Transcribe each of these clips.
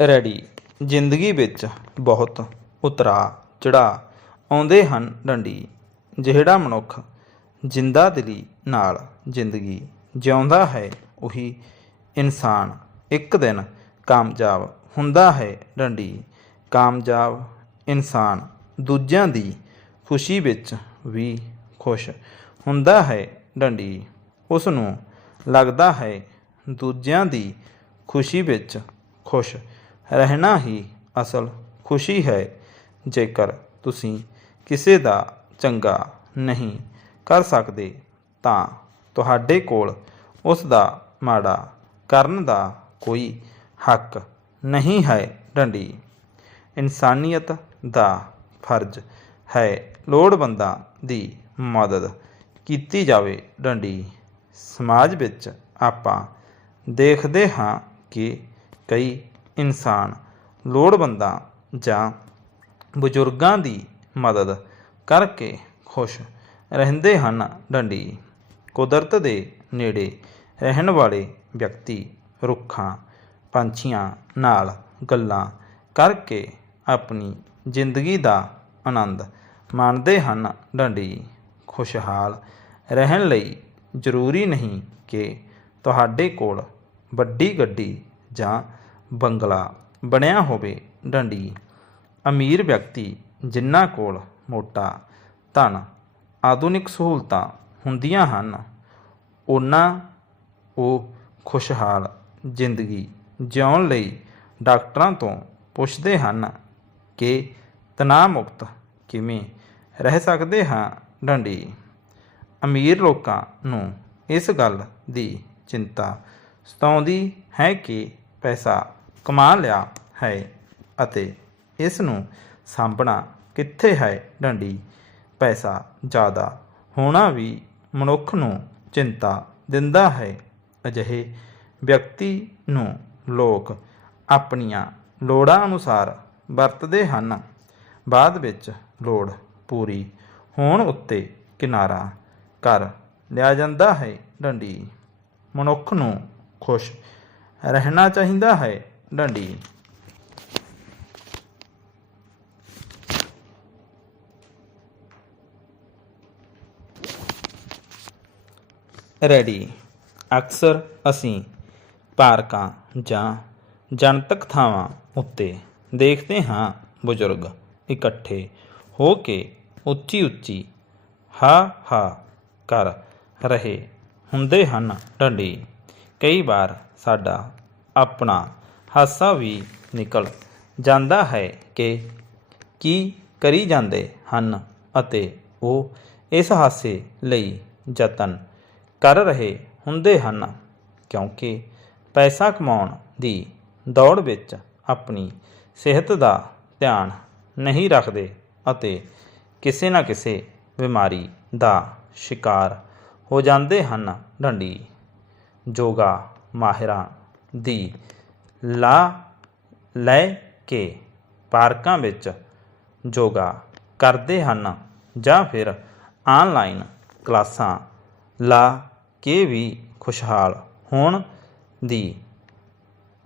Ready. ਜ਼ਿੰਦਗੀ ਵਿੱਚ ਬਹੁਤ ਉਤਰਾ ਚੜਾ ਆਉਂਦੇ ਹਨ ਡੰਡੀ। ਜਿਹੜਾ ਮਨੁੱਖ ਜਿੰਦਾ ਦਿਲੀ ਨਾਲ ਜ਼ਿੰਦਗੀ ਜਿਉਂਦਾ ਹੈ, ਉਹੀ ਇਨਸਾਨ ਇੱਕ ਦਿਨ ਕਾਮਯਾਬ ਹੁੰਦਾ ਹੈ ਡੰਡੀ। ਕਾਮਯਾਬ ਇਨਸਾਨ ਦੂਜਿਆਂ ਦੀ ਖੁਸ਼ੀ ਵਿੱਚ ਵੀ ਖੁਸ਼ ਹੁੰਦਾ ਹੈ ਡੰਡੀ। ਉਸ ਨੂੰ ਲੱਗਦਾ ਹੈ ਦੂਜਿਆਂ ਦੀ ਖੁਸ਼ੀ ਵਿੱਚ ਖੁਸ਼ ਰਹਿਣਾ ਹੀ ਅਸਲ ਖੁਸ਼ੀ ਹੈ। ਜੇਕਰ ਤੁਸੀਂ ਕਿਸੇ ਦਾ ਚੰਗਾ ਨਹੀਂ ਕਰ ਸਕਦੇ, ਤਾਂ ਤੁਹਾਡੇ ਕੋਲ ਉਸ ਦਾ ਮਾੜਾ ਕਰਨ ਦਾ ਕੋਈ ਹੱਕ ਨਹੀਂ ਹੈ ਡੰਡੀ। ਇਨਸਾਨੀਅਤ ਦਾ ਫਰਜ਼ ਹੈ ਲੋੜਵੰਦਾਂ ਦੀ ਮਦਦ ਕੀਤੀ ਜਾਵੇ ਡੰਡੀ। ਸਮਾਜ ਵਿੱਚ ਆਪਾਂ ਦੇਖਦੇ ਹਾਂ ਕਿ ਕਈ ਇਨਸਾਨ ਲੋੜਵੰਦਾਂ ਜਾਂ ਬਜ਼ੁਰਗਾਂ ਦੀ ਮਦਦ ਕਰਕੇ ਖੁਸ਼ ਰਹਿੰਦੇ ਹਨ। ਡੰਡੀ, ਕੁਦਰਤ ਦੇ ਨੇੜੇ ਰਹਿਣ ਵਾਲੇ ਵਿਅਕਤੀ, ਰੁੱਖਾਂ, ਪੰਛੀਆਂ ਨਾਲ ਗੱਲਾਂ ਕਰਕੇ ਆਪਣੀ ਜ਼ਿੰਦਗੀ ਦਾ ਆਨੰਦ ਮਾਣਦੇ ਹਨ। ਡੰਡੀ, ਖੁਸ਼ਹਾਲ ਰਹਿਣ ਲਈ ਜ਼ਰੂਰੀ ਨਹੀਂ ਕਿ ਤੁਹਾਡੇ ਕੋਲ ਵੱਡੀ ਗੱਡੀ ਜਾਂ ਬੰਗਲਾ ਬਣਿਆ ਹੋਵੇ ਡੰਡੀ। ਅਮੀਰ ਵਿਅਕਤੀ ਜਿਨ੍ਹਾਂ ਕੋਲ ਮੋਟਾ, ਧਨ, ਆਧੁਨਿਕ ਸਹੂਲਤਾਂ ਹੁੰਦੀਆਂ ਹਨ, ਉਹਨਾਂ ਉਹ ਖੁਸ਼ਹਾਲ ਜ਼ਿੰਦਗੀ ਜਿਉਣ ਲਈ ਡਾਕਟਰਾਂ ਤੋਂ ਪੁੱਛਦੇ ਹਨ ਕਿ ਤਣਾਅ ਮੁਕਤ ਕਿਵੇਂ ਰਹਿ ਸਕਦੇ ਹਾਂ ਡੰਡੀ। ਅਮੀਰ ਲੋਕਾਂ ਨੂੰ ਇਸ ਗੱਲ ਦੀ ਚਿੰਤਾ ਸਤਾਉਂਦੀ ਹੈ ਕਿ ਪੈਸਾ ਕਮਾ ਲਿਆ ਹੈ ਅਤੇ ਇਸ ਨੂੰ ਸਾਂਭਣਾ ਕਿੱਥੇ ਹੈ ਡੰਡੀ? ਪੈਸਾ ਜ਼ਿਆਦਾ ਹੋਣਾ ਵੀ ਮਨੁੱਖ ਨੂੰ ਚਿੰਤਾ ਦਿੰਦਾ ਹੈ। ਅਜਿਹੇ ਵਿਅਕਤੀ ਨੂੰ ਲੋਕ ਆਪਣੀਆਂ ਲੋੜਾਂ ਅਨੁਸਾਰ ਵਰਤਦੇ ਹਨ। ਬਾਅਦ ਵਿੱਚ ਲੋੜ ਪੂਰੀ ਹੋਣ ਉੱਤੇ ਕਿਨਾਰਾ ਕਰ ਲਿਆ ਜਾਂਦਾ ਹੈ। ਡੰਡੀ ਮਨੁੱਖ ਨੂੰ ਖੁਸ਼ ਰਹਿਣਾ ਚਾਹੀਦਾ ਹੈ। ਡੰਡੀ। ਰੈਡੀ ਅਕਸਰ ਅਸੀਂ ਪਾਰਕਾਂ ਜਾਂ ਜਨਤਕ ਥਾਵਾਂ ਉੱਤੇ ਦੇਖਦੇ ਹਾਂ ਬਜ਼ੁਰਗ ਇਕੱਠੇ ਹੋ ਕੇ ਉੱਚੀ ਉੱਚੀ ਹਾ ਹਾ ਕਰ ਰਹੇ ਹੁੰਦੇ ਹਨ। ਡੰਡੀ, ਕਈ ਵਾਰ ਸਾਡਾ ਆਪਣਾ ਹਾਸਾ ਵੀ ਨਿਕਲ ਜਾਂਦਾ ਹੈ ਕਿ ਕੀ ਕਰੀ ਜਾਂਦੇ ਹਨ ਅਤੇ ਉਹ ਇਸ ਹਾਸੇ ਲਈ ਯਤਨ ਕਰ ਰਹੇ ਹੁੰਦੇ ਹਨ, ਕਿਉਂਕਿ ਪੈਸਾ ਕਮਾਉਣ ਦੀ ਦੌੜ ਵਿੱਚ ਆਪਣੀ ਸਿਹਤ ਦਾ ਧਿਆਨ ਨਹੀਂ ਰੱਖਦੇ ਅਤੇ ਕਿਸੇ ਨਾ ਕਿਸੇ ਬਿਮਾਰੀ ਦਾ ਸ਼ਿਕਾਰ ਹੋ ਜਾਂਦੇ ਹਨ। ਡੰਡੀ ਯੋਗਾ ਮਾਹਿਰਾਂ ਦੀ ਲਾ ਲੈ ਕੇ ਪਾਰਕਾਂ ਵਿੱਚ ਯੋਗਾ ਕਰਦੇ ਹਨ ਜਾਂ ਫਿਰ ਆਨਲਾਈਨ ਕਲਾਸਾਂ ਲਾ ਕੇ ਵੀ ਖੁਸ਼ਹਾਲ ਹੋਣ ਦੀ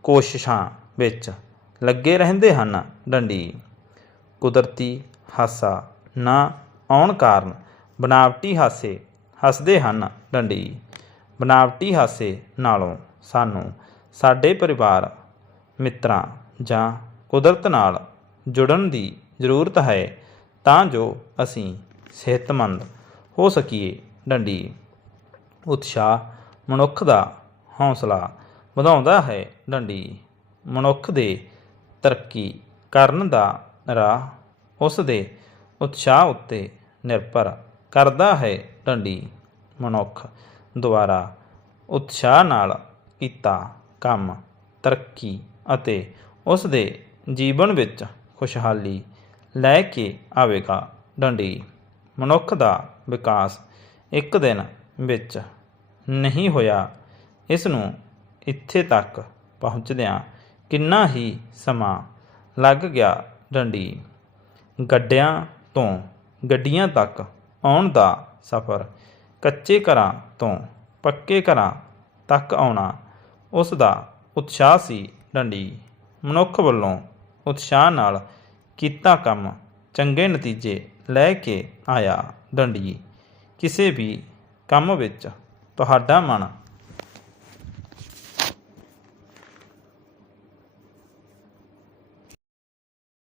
ਕੋਸ਼ਿਸ਼ਾਂ ਵਿੱਚ ਲੱਗੇ ਰਹਿੰਦੇ ਹਨ। ਡੰਡੀ, ਕੁਦਰਤੀ ਹਾਸਾ ਨਾ ਆਉਣ ਕਾਰਨ ਬਨਾਵਟੀ ਹਾਸੇ ਹੱਸਦੇ ਹਨ। ਡੰਡੀ ਬਨਾਵਟੀ ਹਾਸੇ ਨਾਲੋਂ ਸਾਨੂੰ ਸਾਡੇ ਪਰਿਵਾਰ ਮਿੱਤਰਾਂ ਜਾਂ ਕੁਦਰਤ ਨਾਲ ਜੁੜਨ ਦੀ ਜ਼ਰੂਰਤ ਹੈ, ਤਾਂ ਜੋ ਅਸੀਂ ਸਿਹਤਮੰਦ ਹੋ ਸਕੀਏ। ਡੰਡੀ ਉਤਸ਼ਾਹ ਮਨੁੱਖ ਦਾ ਹੌਸਲਾ ਵਧਾਉਂਦਾ ਹੈ। ਡੰਡੀ ਮਨੁੱਖ ਦੇ ਤਰੱਕੀ ਕਰਨ ਦਾ ਰਾਹ ਉਸ ਦੇ ਉਤਸ਼ਾਹ ਉੱਤੇ ਨਿਰਭਰ ਕਰਦਾ ਹੈ। ਡੰਡੀ ਮਨੁੱਖ ਦੁਆਰਾ ਉਤਸ਼ਾਹ ਨਾਲ ਕੀਤਾ ਕੰਮ ਤਰੱਕੀ ਅਤੇ ਉਸ ਦੇ ਜੀਵਨ ਵਿੱਚ ਖੁਸ਼ਹਾਲੀ ਲੈ ਕੇ ਆਵੇਗਾ। ਡੰਡੀ, ਮਨੁੱਖ ਦਾ ਵਿਕਾਸ ਇੱਕ ਦਿਨ ਵਿੱਚ ਨਹੀਂ ਹੋਇਆ। ਇਸ ਨੂੰ ਇੱਥੇ ਤੱਕ ਪਹੁੰਚਦਿਆਂ ਕਿੰਨਾ ਹੀ ਸਮਾਂ ਲੱਗ ਗਿਆ ਡੰਡੀ। ਗੱਡਿਆਂ ਤੋਂ ਗੱਡੀਆਂ ਤੱਕ ਆਉਣ ਦਾ ਸਫ਼ਰ ਕੱਚੇ ਘਰਾਂ ਤੋਂ ਪੱਕੇ ਘਰਾਂ ਤੱਕ ਆਉਣਾ ਉਸ ਦਾ ਉਤਸ਼ਾਹ ਸੀ। ਡੰਡੀ ਮਨੁੱਖ ਵੱਲੋਂ ਉਤਸ਼ਾਹ ਨਾਲ ਕੀਤਾ ਕੰਮ ਚੰਗੇ ਨਤੀਜੇ ਲੈ ਕੇ ਆਇਆ ਡੰਡੀ। ਕਿਸੇ ਵੀ ਕੰਮ ਵਿੱਚ ਤੁਹਾਡਾ ਮਨ